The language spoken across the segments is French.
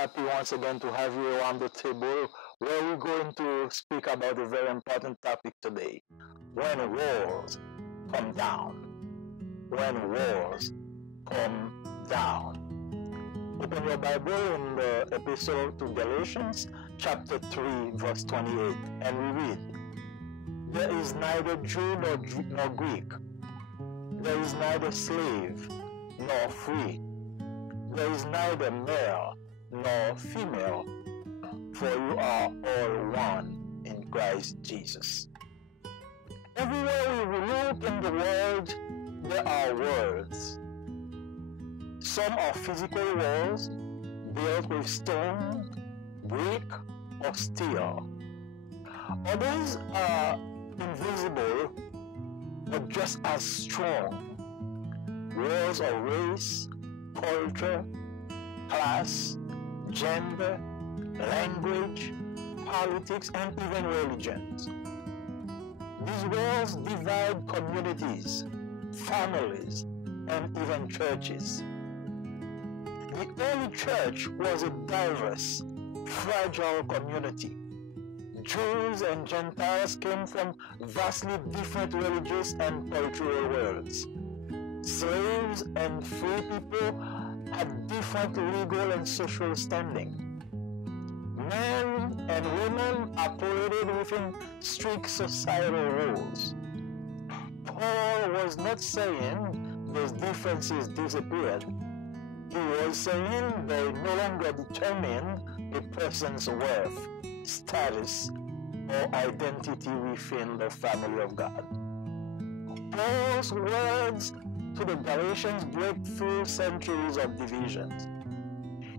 happy once again to have you around the table where we're going to speak about a very important topic today. When walls come down. When walls come down. Open your Bible in the epistle to Galatians, chapter 3, verse 28, and we read, "There is neither Jew nor Greek. There is neither slave nor free. There is neither male nor female, for you are all one in Christ Jesus." Everywhere we look in the world, there are walls. Some are physical walls built with stone, brick, or steel. Others are invisible but just as strong. Walls of race, culture, class, gender, language, politics, and even religions. These walls divide communities, families, and even churches. The early church was a diverse, fragile community. Jews and Gentiles came from vastly different religious and cultural worlds. Slaves and free people had different legal and social standing. Men and women operated within strict societal rules. Paul was not saying those differences disappeared. He was saying they no longer determine a person's worth, status, or identity within the family of God. Paul's words to the Galatians break through centuries of divisions.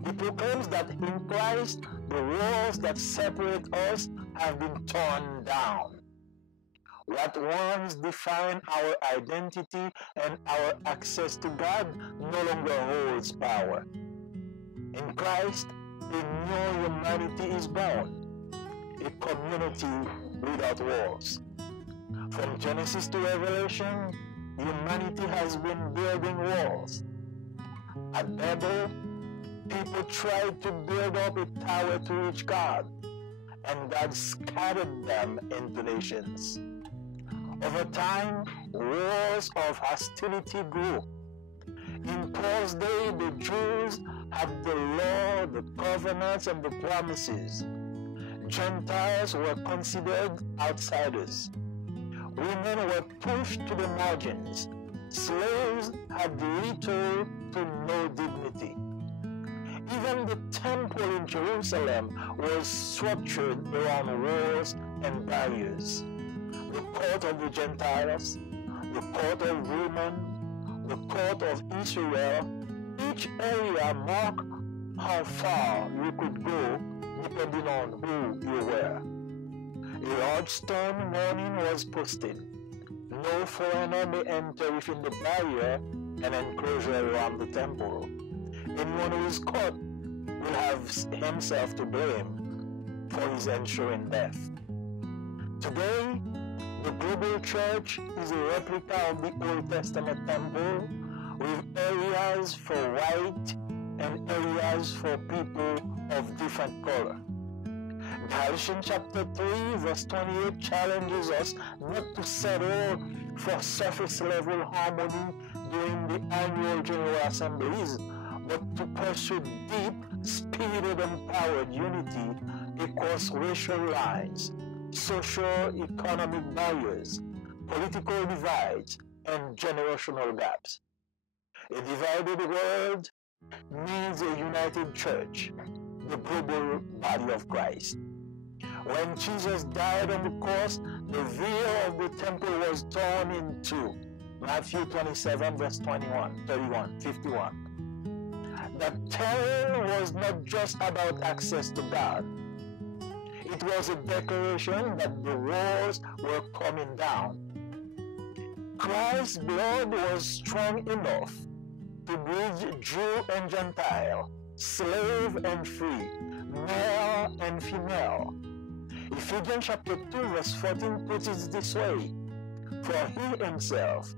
He proclaims that in Christ, the walls that separate us have been torn down. What once defined our identity and our access to God no longer holds power. In Christ, a new humanity is born, a community without walls. From Genesis to Revelation, humanity has been building walls. At Babel, people tried to build up a tower to reach God, and God scattered them into nations. Over time, wars of hostility grew. In Paul's day, the Jews had the law, the covenants, and the promises. Gentiles were considered outsiders. Women were pushed to the margins. Slaves had little to no dignity. Even the temple in Jerusalem was structured around walls and barriers. The court of the Gentiles, the court of women, the court of Israel, each area marked how far you could go depending on who you were. A large stone warning was posted. No foreigner may enter within the barrier and enclosure around the temple. Anyone who is caught will have himself to blame for his ensuing death. Today, the global church is a replica of the Old Testament temple with areas for white and areas for people of different color. Galatians chapter 3 verse 28 challenges us not to settle for surface level harmony during the annual general assemblies, but to pursue deep, spirited, empowered unity across racial lines, socio-economic barriers, political divides, and generational gaps. A divided world needs a united church, the global body of Christ. When Jesus died on the cross, the veil of the temple was torn in two. Matthew 27 verse 21, 31, 51. That tearing was not just about access to God. It was a declaration that the walls were coming down. Christ's blood was strong enough to bridge Jew and Gentile, slave and free, male and female. Ephesians chapter 2 verse 14 puts it this way, "For he himself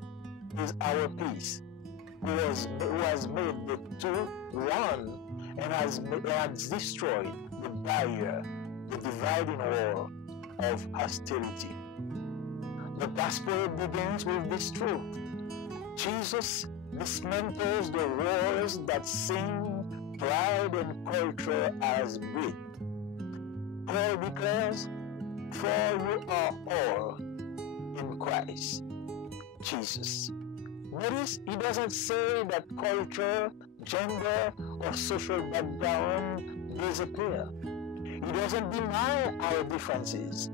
is our peace, who has made the two one and has destroyed the barrier, the dividing wall of hostility. The gospel begins with this truth. Jesus dismantles the walls that sin, pride, and culture has built. Paul declares, "For you are all in Christ Jesus." Notice he doesn't say that culture, gender, or social background disappear. He doesn't deny our differences.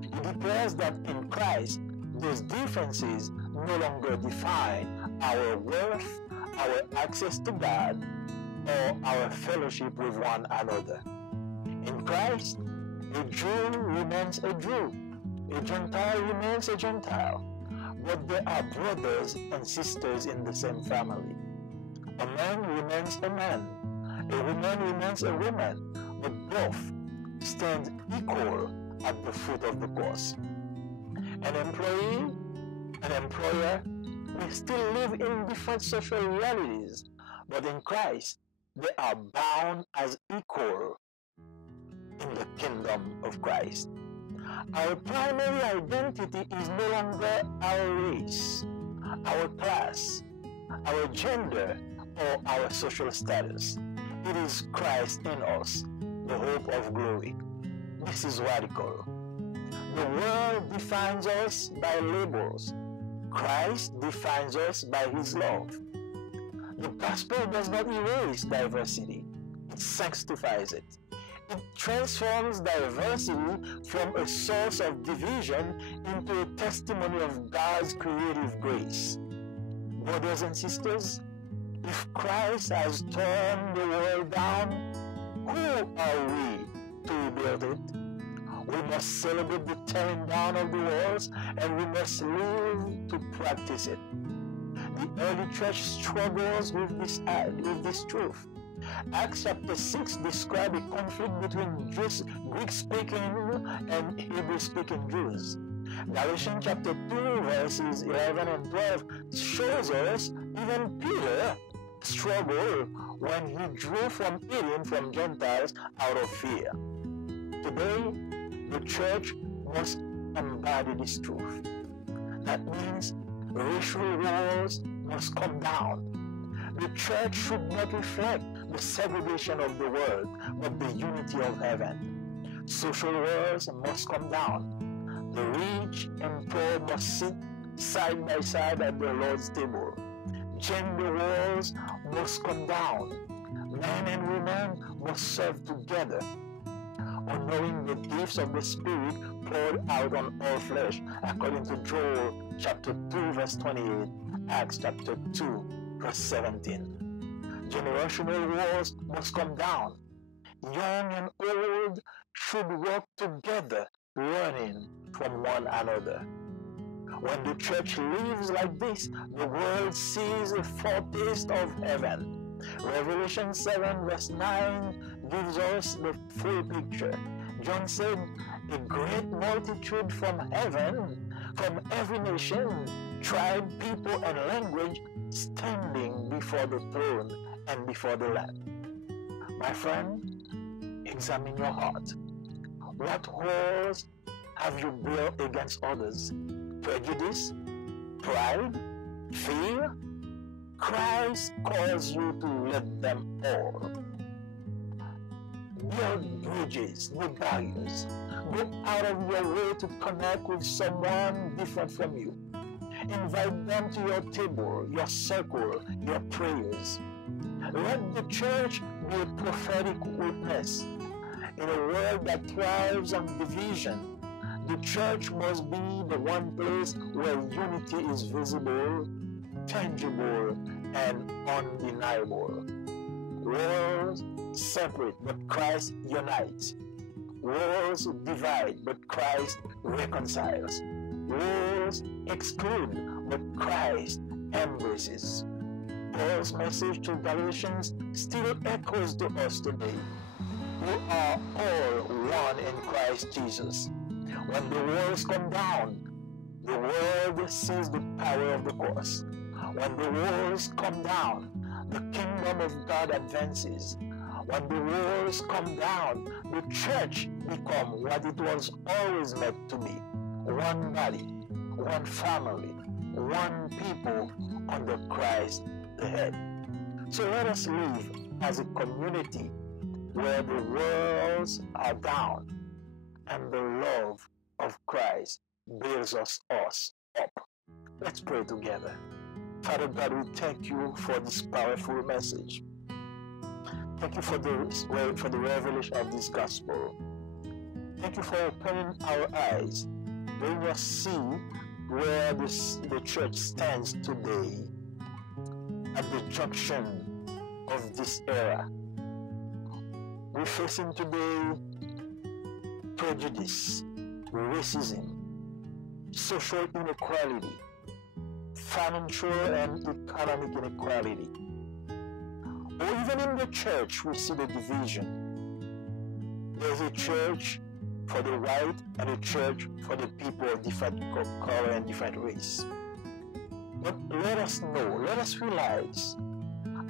He declares that in Christ, those differences no longer define our worth, our access to God, or our fellowship with one another. In Christ, a Jew remains a Jew, a Gentile remains a Gentile, but they are brothers and sisters in the same family. A man remains a man, a woman remains a woman, but both stand equal at the foot of the cross. An employee, an employer may still live in different social realities, but in Christ, they are bound as equal in the kingdom of Christ. Our primary identity is no longer our race, our class, our gender, or our social status. It is Christ in us, the hope of glory. This is radical. The world defines us by labels. Christ defines us by his love. The gospel does not erase diversity, it sanctifies it. It transforms diversity from a source of division into a testimony of God's creative grace. Brothers and sisters, if Christ has torn the world down, who are we to rebuild it? We must celebrate the tearing down of the walls, and we must live to practice it. The early church struggles with this truth. Acts chapter 6 describes a conflict between Greek-speaking and Hebrew-speaking Jews. Galatians chapter 2 verses 11 and 12 shows us even Peter struggled when he drew from eating from Gentiles out of fear. Today, the church must embody this truth. That means racial walls must come down. The church should not reflect the segregation of the world, but the unity of heaven. Social walls must come down. The rich and poor must sit side by side at the Lord's table. Gender walls must come down. Men and women must serve together, honoring the gifts of the Spirit poured out on all flesh, according to Joel chapter 2 verse 28, Acts chapter 2 verse 17. Generational walls must come down. Young and old should work together, learning from one another. When the church lives like this, the world sees a foretaste of heaven. Revelation 7 verse 9 gives us the full picture. John said, "A great multitude from heaven, from every nation, tribe, people, and language, standing before the throne and before the Lamb." My friend, examine your heart. What walls have you built against others? Prejudice? Pride? Fear? Christ calls you to let them all. Build bridges, no barriers. Go out of your way to connect with someone different from you. Invite them to your table, your circle, your prayers. Let the church be a prophetic witness. In a world that thrives on division, the church must be the one place where unity is visible, tangible, and undeniable. Walls separate, but Christ unites. Walls divide, but Christ reconciles. Walls exclude, but Christ embraces. Paul's message to Galatians still echoes to us today. We are all one in Christ Jesus. When the walls come down, the world sees the power of the cross. When the walls come down, the kingdom of God advances. When the walls come down, the church becomes what it was always meant to be. One body, one family, one people under Christ the head. So let us live as a community where the walls are down and the love of Christ builds us up. Let's pray together. Father God, we thank you for this powerful message. Thank you for the revelation of this gospel. Thank you for opening our eyes, letting us see where the church stands today at the junction of this era. We're facing today prejudice, racism, social inequality, financial and economic inequality. Or even in the church, we see the division. There's a church for the white and a church for the people of different color and different race. But let us know, let us realize,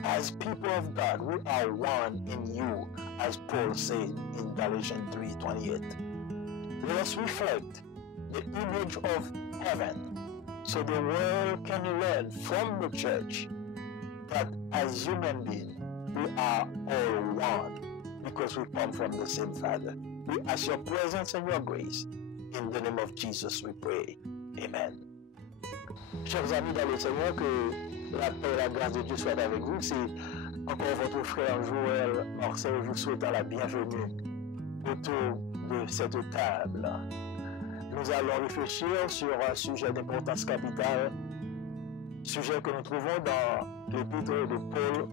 as people of God, we are one in you, as Paul said in Galatians 3:28. Let us reflect the image of heaven so the world can learn from the church that as human beings, we are all one because we come from the same Father. We ask your presence and your grace. In the name of Jesus we pray. Amen. Chers amis dans le Seigneur, que la paix et la grâce de Dieu soient avec vous. C'est encore votre frère Joël Marcel vous souhaitant la bienvenue autour de cette table. Nous allons réfléchir sur un sujet d'importance capitale, sujet que nous trouvons dans l'épître de Paul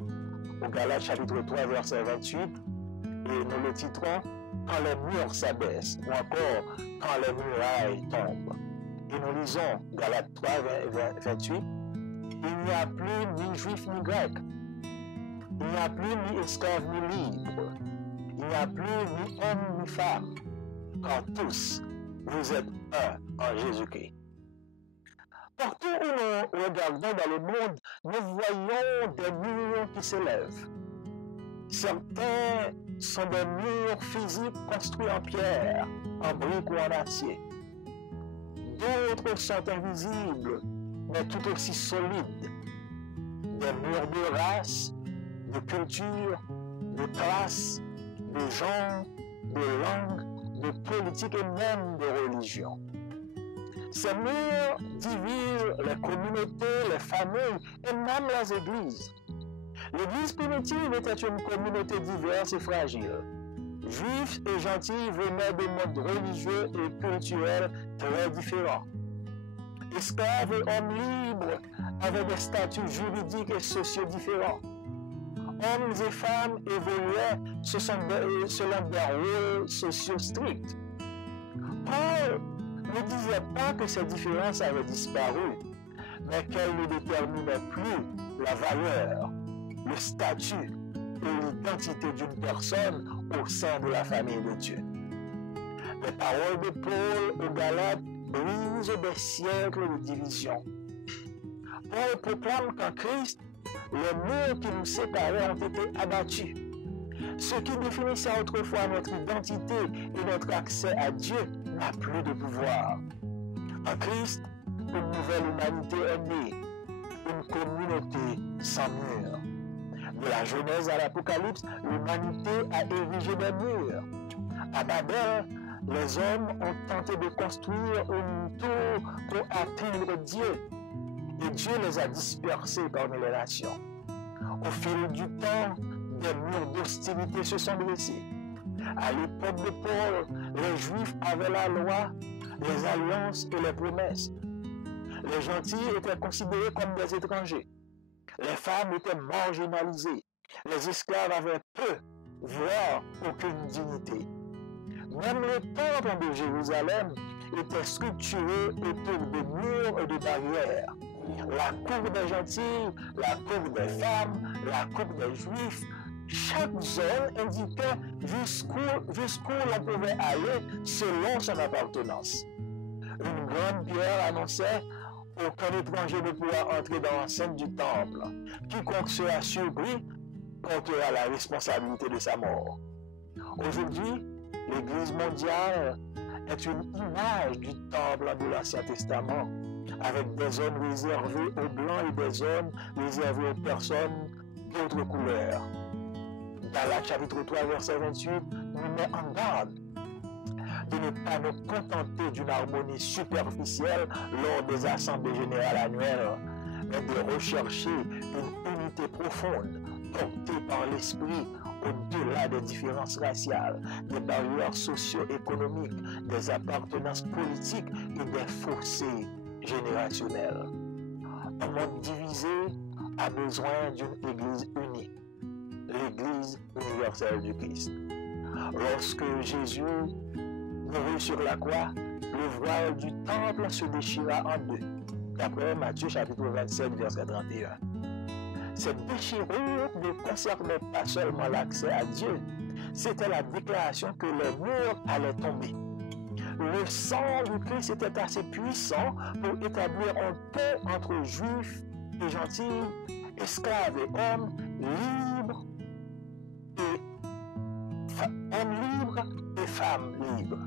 au Galates chapitre 3 verset 28 et nous le titrons « Quand les murs s'abaissent » ou encore « Quand les murailles tombent ». Et nous lisons Galates 3 28 « Il n'y a plus ni juif ni grec, il n'y a plus ni esclave ni libre, il n'y a plus ni homme ni femme, car tous vous êtes un en Jésus-Christ. » Partout où nous regardons dans le monde, nous voyons des murs qui s'élèvent. Certains sont des murs physiques construits en pierre, en briques ou en acier. D'autres sont invisibles, mais tout aussi solides. Des murs de race, de culture, de classe, de genre, de langue, de politique et même de religion. Ces murs divisent les communautés, les familles et même les églises. L'Église primitive était une communauté diverse et fragile. Juifs et gentils venaient de mondes religieux et culturels très différents. Esclaves et hommes libres avaient des statuts juridiques et sociaux différents. Hommes et femmes évoluaient selon des rôles sociaux stricts. Paul ne disait pas que ces différences avaient disparu, mais qu'elles ne déterminaient plus la valeur, le statut et l'identité d'une personne au sein de la famille de Dieu. Les paroles de Paul aux Galates brisent des siècles de division. Paul proclame qu'en Christ, les murs qui nous séparaient ont été abattus. Ce qui définissait autrefois notre identité et notre accès à Dieu n'a plus de pouvoir. En Christ, une nouvelle humanité est née, une communauté sans mur. De la Genèse à l'Apocalypse, l'humanité a érigé des murs. À Babel, les hommes ont tenté de construire une tour pour atteindre Dieu. Et Dieu les a dispersés parmi les nations. Au fil du temps, des murs d'hostilité se sont dressés. À l'époque de Paul, les Juifs avaient la loi, les alliances et les promesses. Les gentils étaient considérés comme des étrangers. Les femmes étaient marginalisées. Les esclaves avaient peu, voire aucune dignité. Même le temple de Jérusalem était structuré autour de murs et de barrières. La cour des gentils, la cour des femmes, la cour des juifs, chaque zone indiquait jusqu'où l'on pouvait aller selon son appartenance. Une grande pierre annonçait Aucun étranger ne pourra entrer dans l'enceinte du temple. Quiconque sera surpris portera la responsabilité de sa mort. Aujourd'hui, l'Église mondiale est une image du temple de l'Ancien Testament, avec des zones réservées aux Blancs et des zones réservées aux personnes d'autres couleurs. Galates chapitre 3, verset 28, nous met en garde de ne pas nous contenter d'une harmonie superficielle lors des assemblées générales annuelles, mais de rechercher une unité profonde portée par l'esprit au-delà des différences raciales, des barrières socio-économiques, des appartenances politiques et des fossés générationnels. Un monde divisé a besoin d'une Église unie, l'Église universelle du Christ. Lorsque Jésus mourut sur la croix, le voile du temple se déchira en deux, d'après Matthieu chapitre 27, verset 31. Cette déchirure ne concernait pas seulement l'accès à Dieu, c'était la déclaration que les murs allaient tomber. Le sang du Christ était assez puissant pour établir un pont entre juifs et gentils, esclaves et hommes, libres et femmes libres.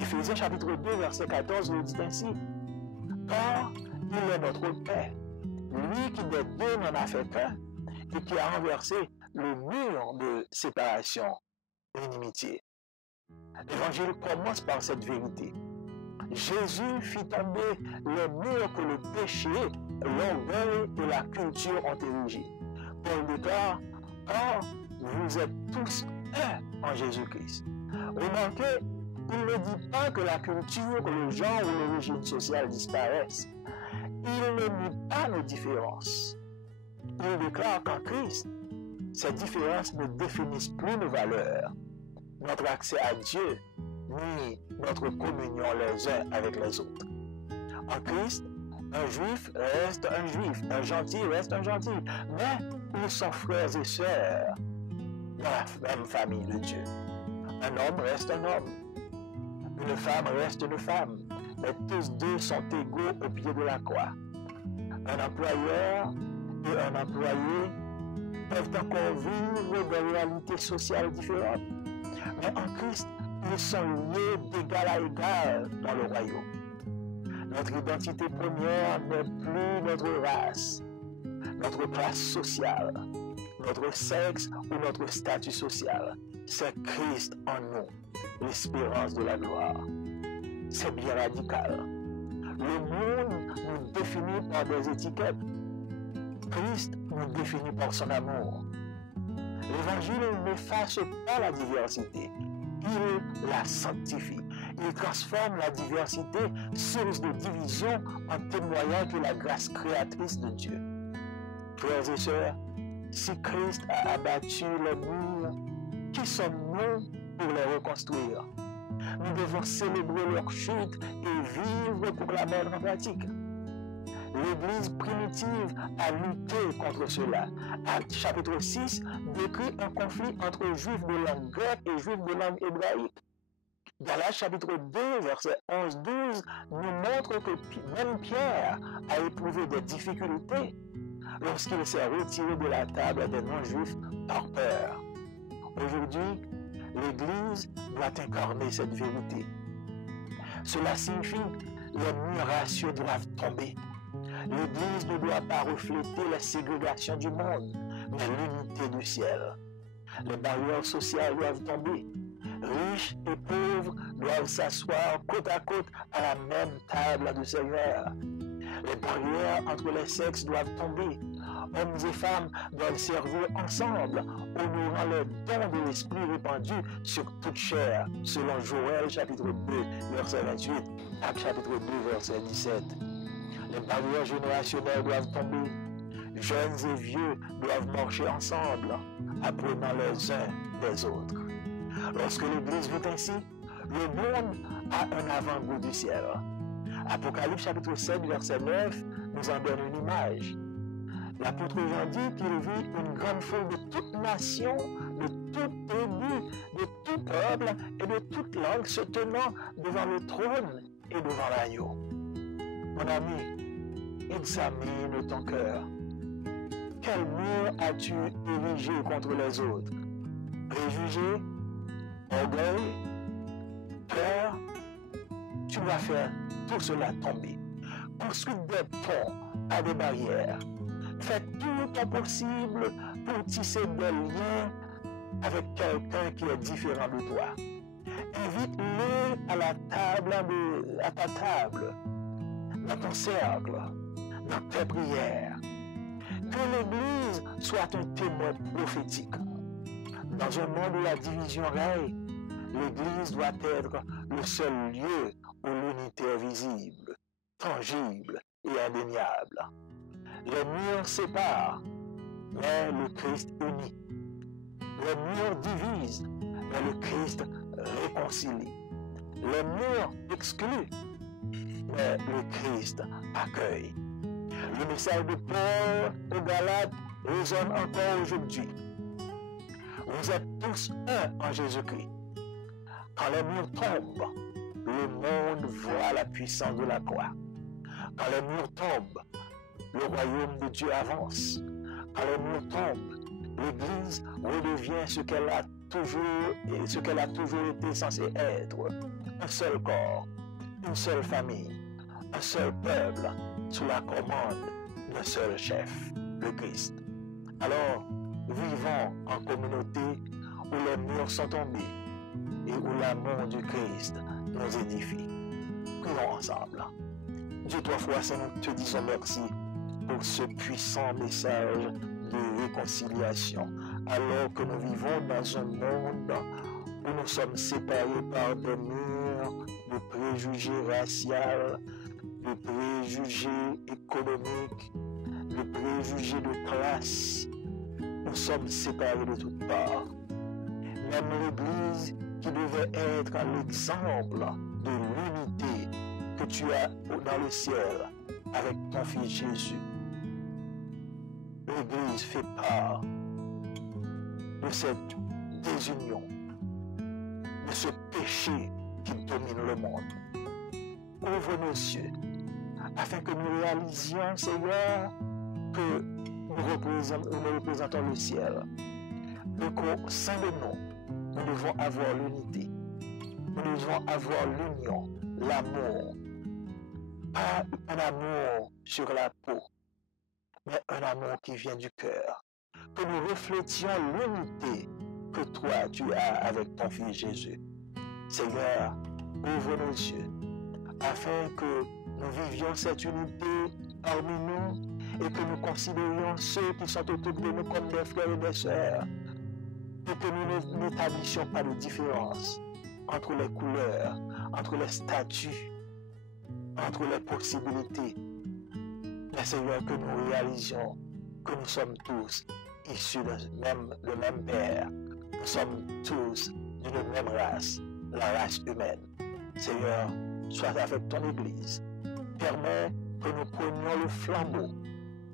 Éphésiens chapitre 2, verset 14 nous dit ainsi: car il est notre paix, lui qui des deux n'en a fait qu'un, et qui a renversé le mur de séparation, l'inimitié. L'Évangile commence par cette vérité. Jésus fit tomber les murs que le péché, l'orgueil et la culture ont érigés. Paul déclare: car vous êtes tous un en Jésus-Christ. Remarquez, il ne dit pas que la culture, le genre ou l'origine sociale disparaissent. Il ne nie pas nos différences. Il déclare qu'en Christ, ces différences ne définissent plus nos valeurs, notre accès à Dieu, ni notre communion les uns avec les autres. En Christ, un juif reste un juif, un gentil reste un gentil, mais ils sont frères et sœurs dans la même famille de Dieu. Un homme reste un homme, une femme reste une femme, mais tous deux sont égaux au pied de la croix. Un employeur et un employé peuvent encore vivre des réalités sociales différentes, mais en Christ, ils sont liés d'égal à égal dans le royaume. Notre identité première n'est plus notre race, notre classe sociale, notre sexe ou notre statut social. C'est Christ en nous, l'espérance de la gloire. C'est bien radical. Le monde nous définit par des étiquettes. Christ nous définit par son amour. L'Évangile n'efface pas la diversité, il la sanctifie. Il transforme la diversité, source de division, en témoignant que la grâce créatrice de Dieu. Frères et sœurs, si Christ a abattu les murs, qui sommes-nous pour les reconstruire? Nous devons célébrer leur chute et vivre pour la mettre en pratique. L'Église primitive a lutté contre cela. Actes chapitre 6 décrit un conflit entre juifs de langue grecque et juifs de langue hébraïque. Galates chapitre 2, verset 11-12 nous montre que même Pierre a éprouvé des difficultés lorsqu'il s'est retiré de la table des non-juifs par peur. Aujourd'hui, l'Église doit incarner cette vérité. Cela signifie que les murs raciaux doivent tomber. L'Église ne doit pas refléter la ségrégation du monde, mais l'unité du ciel. Les barrières sociales doivent tomber. Riches et pauvres doivent s'asseoir côte à côte à la même table du Seigneur. Les barrières entre les sexes doivent tomber. Hommes et femmes doivent servir ensemble, honorant les dons de l'Esprit répandu sur toute chair, selon Joël chapitre 2, verset 28, Actes chapitre 2, verset 17. Les barrières générationnelles doivent tomber. Jeunes et vieux doivent marcher ensemble, apprenant les uns des autres. Lorsque l'Église vit ainsi, le monde a un avant-goût du ciel. Apocalypse chapitre 7, verset 9 nous en donne une image. L'apôtre Jean dit qu'il vit une grande foule de toute nation, de toute tribu, de tout peuple et de toute langue se tenant devant le trône et devant l'agneau. Mon ami, examine ton cœur. Quel mur as-tu érigé contre les autres? Préjugés, orgueil, peur? Tu dois faire tout cela tomber. Construire des ponts à des barrières. Fais tout ton possible pour tisser des liens avec quelqu'un qui est différent de toi. Invite-le à ta table, dans ton cercle, dans tes prières. Que l'Église soit un témoin prophétique. Dans un monde où la division règne, l'Église doit être le seul lieu où l'unité est visible, tangible et indéniable. Les murs séparent, mais le Christ unit. Les murs divisent, mais le Christ réconcilie. Les murs excluent, mais le Christ accueille. Le message de Paul aux Galates résonne encore aujourd'hui. Vous êtes tous un en Jésus-Christ. Quand les murs tombent, le monde voit la puissance de la croix. Quand les murs tombent, le royaume de Dieu avance. Quand les murs tombent, l'Église redevient ce qu'elle a toujours été censée être. Un seul corps, une seule famille, un seul peuple, sous la commande d'un seul chef, le Christ. Alors, vivons en communauté où les murs sont tombés et où l'amour du Christ nous édifie. Prions ensemble. Dieu, toi, foi, nous te disons merci pour ce puissant message de réconciliation, alors que nous vivons dans un monde où nous sommes séparés par des murs de préjugés raciaux, de préjugés économiques, de préjugés de classe. Nous sommes séparés de toutes parts. Même l'Église, qui devait être l'exemple de l'unité que tu as dans le ciel avec ton Fils Jésus. L'Église fait part de cette désunion, de ce péché qui domine le monde. Ouvre nos yeux afin que nous réalisions, Seigneur, que nous représentons le ciel et qu'au sein de nous devons avoir l'unité, nous devons avoir l'union, l'amour, pas un amour sur la peau, mais un amour qui vient du cœur. Que nous reflétions l'unité que toi tu as avec ton Fils Jésus. Seigneur, ouvre nos yeux afin que nous vivions cette unité parmi nous et que nous considérions ceux qui sont autour de nous comme des frères et des sœurs. Et que nous n'établissions pas de différence entre les couleurs, entre les statuts, entre les possibilités. Mais Seigneur, que nous réalisions que nous sommes tous issus du même Père. Nous sommes tous d'une même race, la race humaine. Seigneur, sois avec ton Église. Permets que nous prenions le flambeau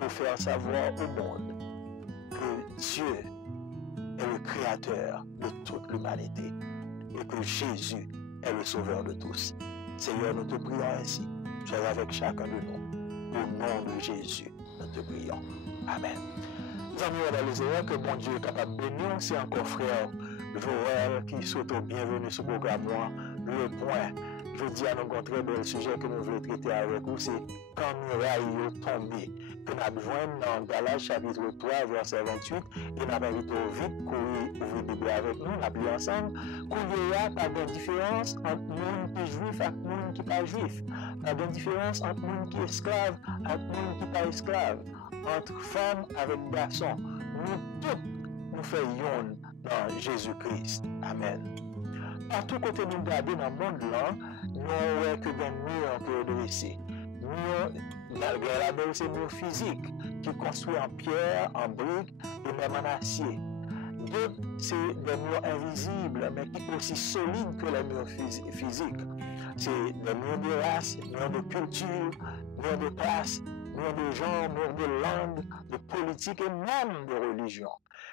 pour faire savoir au monde que Dieu est le Créateur de toute l'humanité et que Jésus est le Sauveur de tous. Seigneur, nous te prions ainsi. Sois avec chacun de nous. Au nom de Jésus, nous te prions. Amen. Nous amis, les erreurs que bon Dieu est capable de bénir, c'est encore frère Joël qui souhaite bienvenue sur le programme Le Point. Je dis à nous un très bel sujet que nous voulons traiter avec vous, c'est quand muraille est tombé. Que nous avons besoin dans Galates chapitre 3, verset 28, et nous avons invité au vite pour ouvrir la Bible avec nous, nous avons ensemble, qu'il n'y a pas de différence entre monde qui est juif et monde qui n'est pas juif. Pas de différence entre monde qui est esclave et monde qui n'est pas esclave. Entre femmes avec garçons. Nous tous, nous faisons dans Jésus-Christ. Amen. Partout côté nous regardons dans le monde là, nous voyons que des murs que dressés. Murs, malgré la belle, c'est murs physiques qui construisent en pierre, en briques et même en acier. D'autres, c'est des murs invisibles, mais qui sont aussi solides que les murs physiques. C'est des murs de race, murs de culture, murs de classe, murs de genre, murs de langue, de politique et même de religion.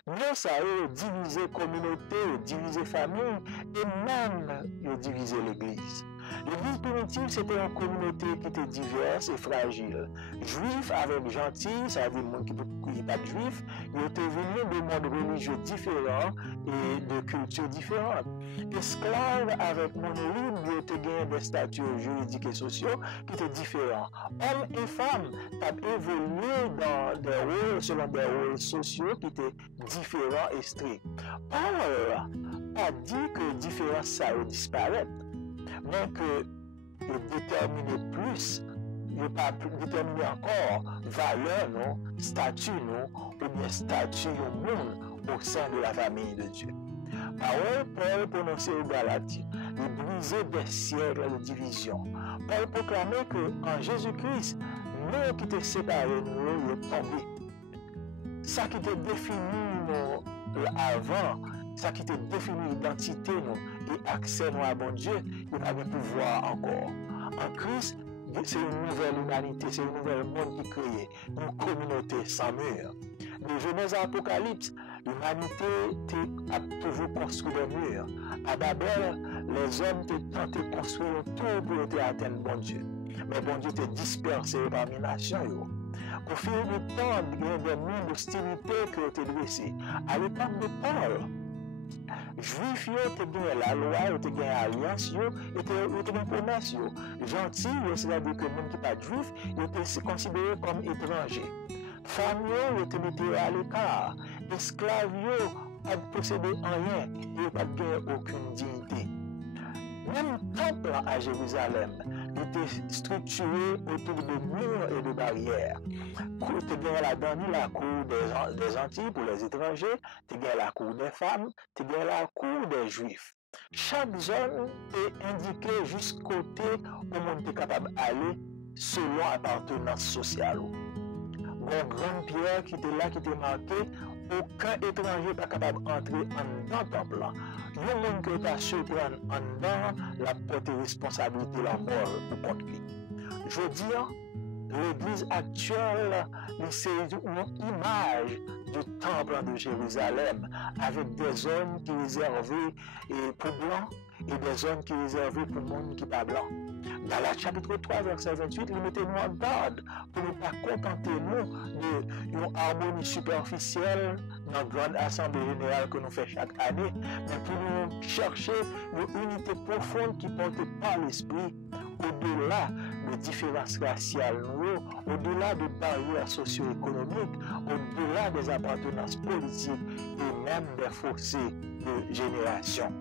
Mais ça a divisé communauté, divisé famille et même divisé l'Église. L'Église primitive, c'était une communauté qui était diverse et fragile. Juifs avec gentils, ça veut dire monde qui n'est pas juif, ils étaient venus de mondes religieux différents et de cultures différentes. Esclaves avec monde libre, ils étaient gagnés des statuts juridiques et sociaux qui étaient différents. Hommes et femmes ont évolué dans des rôles, selon des rôles sociaux qui étaient différents et stricts. Paul a dit que différence ça disparaît, mais que déterminer plus, ne pas déterminer encore valeur, non, statut, non, ou bien statut au monde au sein de la famille de Dieu. Parole, Paul prononçait aux Galatiens, il brisait des siècles de division. Paul proclamait qu'en Jésus-Christ, nous qui étions séparés, nous tombés. Ça qui était défini nous, avant, ça qui était défini l'identité nous, et accès nous à bon Dieu, il n'a pas pouvoir encore. En Christ, c'est une nouvelle humanité, c'est une nouvelle monde qui est créé, une communauté sans mur. De Genèse à Apocalypse, l'humanité a toujours construit des murs. À Babel, les hommes ont tenté de construire tout pour atteindre bon Dieu. Mais bon Dieu était dispersé parmi les nations. Au fil du temps, il y a des murs d'hostilité qui ont été dressés. À l'époque de Paul, Juifs ont gagné la loi, ont gagné l'alliance, ont gagné la promesse. Gentils, c'est-à-dire que les gens qui ne sont pas juifs, ils étaient considérés comme étrangers. Femmes ont été mises à l'écart. Esclaves n'ont pas possédé rien, ils n'ont pas gagné aucune dignité. Même le temple à Jérusalem était structuré autour de murs et de barrières. Tu as la cour des Antilles pour les étrangers, tu as la cour des femmes, tu as la cour des Juifs. Chaque zone est indiquée jusqu'au côté où on est capable d'aller selon l'appartenance sociale. Une grande pierre qui était là, qui était marquée, aucun étranger n'est pas capable d'entrer dans le temple. Le monde qui est surprendre en dedans la porte responsabilité, la mort ou contre lui. Je veux dire, l'église actuelle, c'est une image du temple de Jérusalem avec des zones qui sont réservées pour blancs et des zones qui sont réservées pour le monde qui n'est pas blanc. Dans le chapitre 3, verset 28, il mettait nous en garde pour ne pas contenter nous d'une harmonie superficielle dans la grande assemblée générale que nous faisons chaque année, mais pour nous chercher une unité profonde qui porte par l'esprit au-delà de différences raciales, au-delà de barrières socio-économiques, au-delà des appartenances politiques et même des fossés de génération.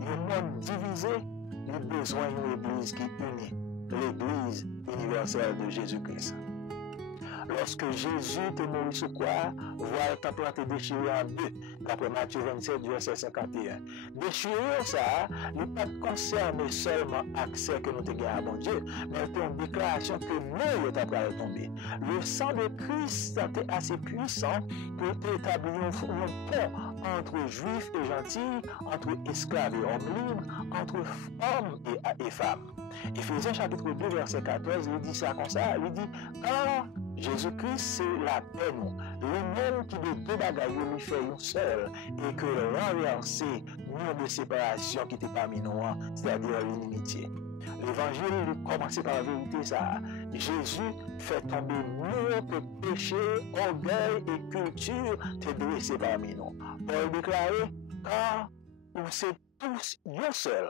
Le monde divisé, nous avons besoin d'une église qui unit, l'église universelle de Jésus-Christ. Lorsque Jésus était mort sur croix, voilà le temple été déchiré en deux, d'après Matthieu 27, verset 51. Déchiré, ça, ne pas concerner seulement l'accès que nous avons à bon Dieu, mais c'est une déclaration que nous sommes prêts à tomber. Le sang de Christ était assez puissant pour établir un pont entre juifs et gentils, entre esclaves et hommes libres, entre hommes et femmes. Éphésiens chapitre 2, verset 14, il dit ça comme ça, il dit car Jésus-Christ, c'est la paix, nous. Lui-même qui de deux bagailles lui fait une seule et que renverser mur de séparation qui était parmi nous, c'est-à-dire l'inimitié. L'évangile lui commence par la vérité, ça. Jésus fait tomber mur que péché, orgueil et culture te dressé parmi nous. Paul déclarait, car nous sommes tous un seul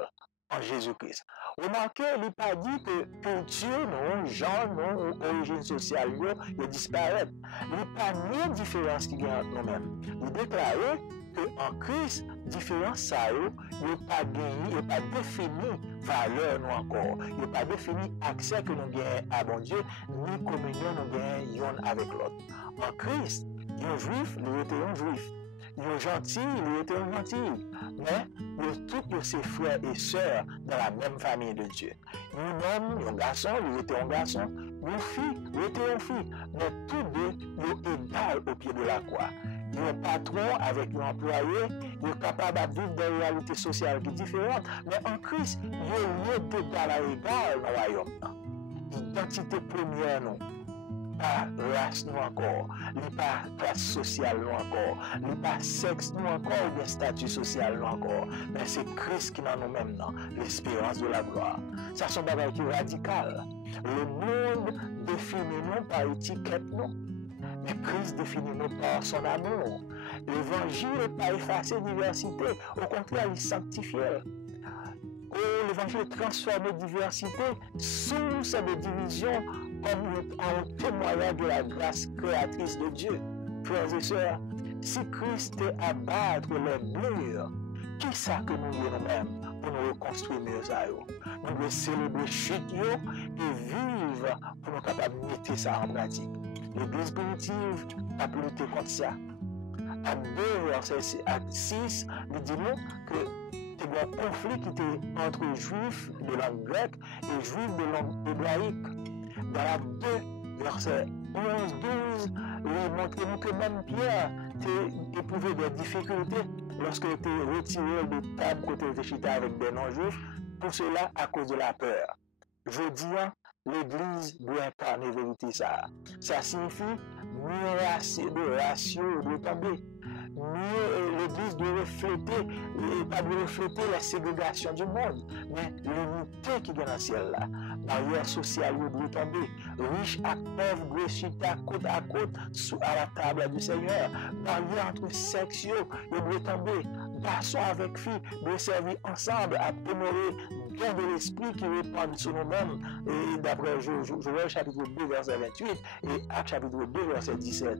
en Jésus-Christ. Remarquez, il n'a pas dit que culture, non, genre, non, ou origine sociale, il disparaît. Il n'y a pas ni différence qui vient entre nous-mêmes. Il déclarait qu'en Christ, différence, ça, il n'est pas gagné, il n'est pas défini valeur, nous encore. Il n'est pas défini accès que nous gagnons à bon Dieu, ni communion nous gagnons avec l'autre. En Christ, un juif, il était un juif. Ils sont gentils, ils étaient gentils, mais ils sont tous ses frères et sœurs dans la même famille de Dieu. Un homme, un garçon, il était un garçon, une fille, il était une fille, mais tous deux, ils sont égaux au pied de la croix. Un patron avec un employé, il est capable de vivre des réalités sociales différentes, mais en Christ, il est d'égal à égal dans le royaume. Identité première, non. pas race nous encore, li pas classe sociale nous encore, li pas sexe nous encore ou bien statut social nous encore, mais c'est Christ qui dans nous-mêmes, l'espérance de la gloire. Ça sont des bagages qui radical. Le monde définit nous par étiquette nous, mais Christ définit nous par son amour. L'évangile n'est pas effacer diversité, au contraire, il sanctifie. L'évangile transforme la diversité, source de division, comme un témoignage de la grâce créatrice de Dieu. Frères et sœurs, si Christ est à battre les murs, qui ça que nous voulons nous-mêmes pour nous reconstruire mieux à eux? Nous devons célébrer chute et vivre pour nous capables de mettre ça en pratique. L'Église primitive a lutté contre ça. À 2 verset 6, nous disons que il y a un conflit qui était entre juifs de langue grecque et juifs de langue hébraïque. Dans la 2, verset 11-12, il montre nous que même Pierre a éprouvé des difficultés lorsqu'il était retiré de table côté de chita avec des non-juifs, pour cela à cause de la peur. Je dis, l'Église doit incarner vérité ça. Ça signifie mieux ratio doit tomber. L'Église doit refléter, pas de refléter la ségrégation du monde, mais l'unité qui est dans le ciel là. Barrière sociale doit tomber. Riche à pauvre doit chuter côte à côte à la table du Seigneur. Barrière entre sexes doit tomber. Garçons avec filles doivent servir ensemble à honorer bien de l'esprit qui répand sur nous-mêmes. Et d'après Joël chapitre 2 verset 28 et Actes chapitre 2 verset 17.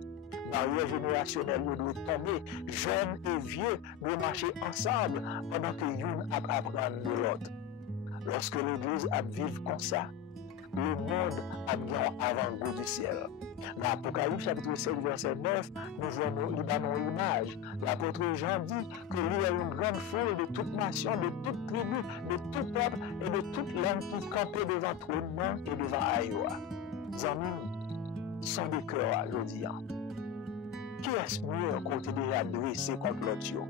Barrière générationnelle doit tomber. Jeunes et vieux doivent marcher ensemble pendant que l'un apprend de l'autre. Lorsque l'Église a vivre comme ça, le monde a bien avant-goût du ciel. Dans l'Apocalypse chapitre 7 verset 9, nous voyons une image. L'apôtre Jean dit qu'il y a une grande foule de toute nation, de toute tribu, de tout peuple et de toute langue qui campait devant trônement et devant Aïwa. Amis, sont des cœurs aujourd'hui. Qui est-ce mieux côté déjà dressé contre l'autre?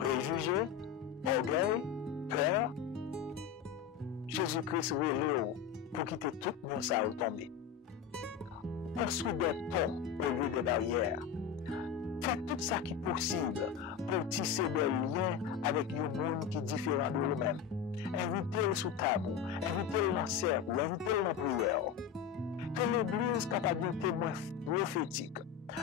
Préjugés, orgueil, peur. Jésus-Christ relève pour quitter tout le monde ça tomber. Construire des ponts au lieu de barrières. Faites tout ça qui est possible pour tisser des liens avec un monde qui est différent de nous-mêmes. Invitez-le sous tabou, invitez-le dans le cercle, invitez-le dans la prière. Que l'Église soit capable de témoin prophétique.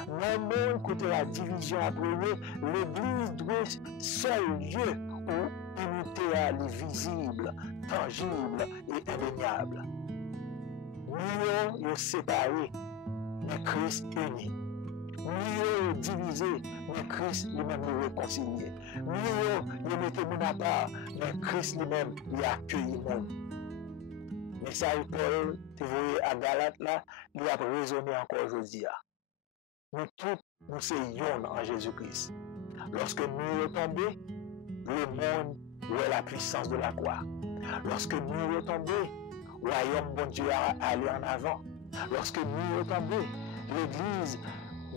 Dans le monde, côté la division à prier, l'Église doit seul lieu où l'unité est visible, tangible et indéniable. Nous sommes séparés, mais Christ uni. Nous sommes divisés, mais Christ lui-même nous réconcilié. Nous sommes mettez mon à part, mais Christ lui-même lui accueille le monde. Mais ça, Paul, tu vois, à Galate, là, il a résonné encore aujourd'hui. Nous tous, nous sommes en Jésus-Christ. Lorsque nous retombons, le monde voit la puissance de la croix. Lorsque nous retombons, le royaume bon Dieu a allé en avant. Lorsque nous retombons, l'Église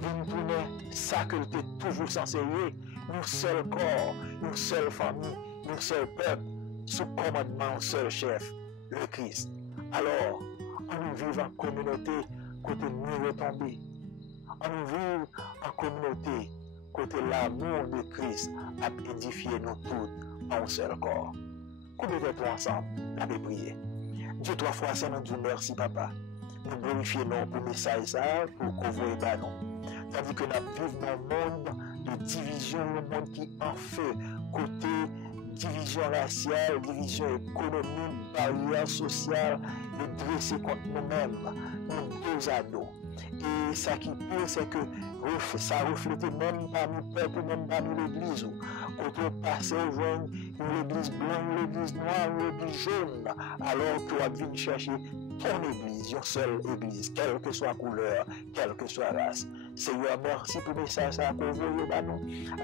vient tourner ça que était toujours censé être, un seul corps, une seule famille, un seul peuple, sous commandement un seul chef, le Christ. Alors, on nous vit en communauté côté nous retomber. On nous vit en communauté côté l'amour de Christ a édifié nous tous en un seul corps. Combien de temps ensemble, la prier. Dieu 3 fois c'est nous disons merci papa. Nous glorifions nous pour le message ça, pour couvrir par nous. Tandis que nous vivons dans un monde de division, un monde qui est en feu, côté division raciale, division économique, barrière sociale, et dressé contre nous-mêmes, nous deux ados. Et ça qui pire, c'est que ça reflète même parmi le peuple, même parmi l'église. Quand on passe au joint, une église blanche, une église noire, une église jaune, alors que tu vas chercher ton église, une seule église, quelle que soit la couleur, quelle que soit la race. Seigneur, merci pour le message à nous,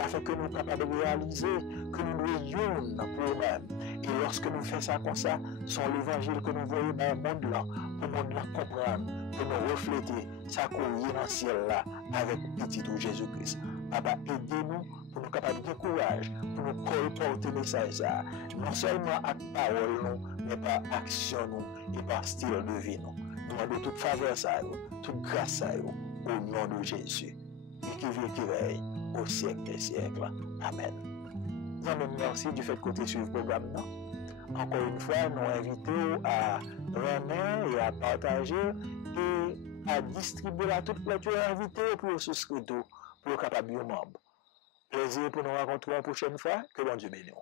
afin que nous soyons capables de réaliser que nous soyons pour nous-mêmes. Et lorsque nous faisons ça comme ça, c'est l'évangile que nous voyons dans le monde là, pour le monde là comprendre, pour nous refléter ça qu'on y est dans le ciel là, avec le petit de Jésus-Christ. Papa, aidez-nous pour nous capables de courage, pour nous colporter le message non seulement avec parole, mais par action et par style de vie. Demandons toute faveur, ça, toute grâce, ça, au nom de Jésus. Et qui vit, qui règne au siècle des siècles. Amen. Nous merci du fait que tu suivi le programme. Non? Encore une fois, nous invitons à remettre et à partager et à distribuer à toutes les invités pour souscrire pour être capable de membre. Plaisir pour nous rencontrer une prochaine fois. Que bon Dieu bénisse.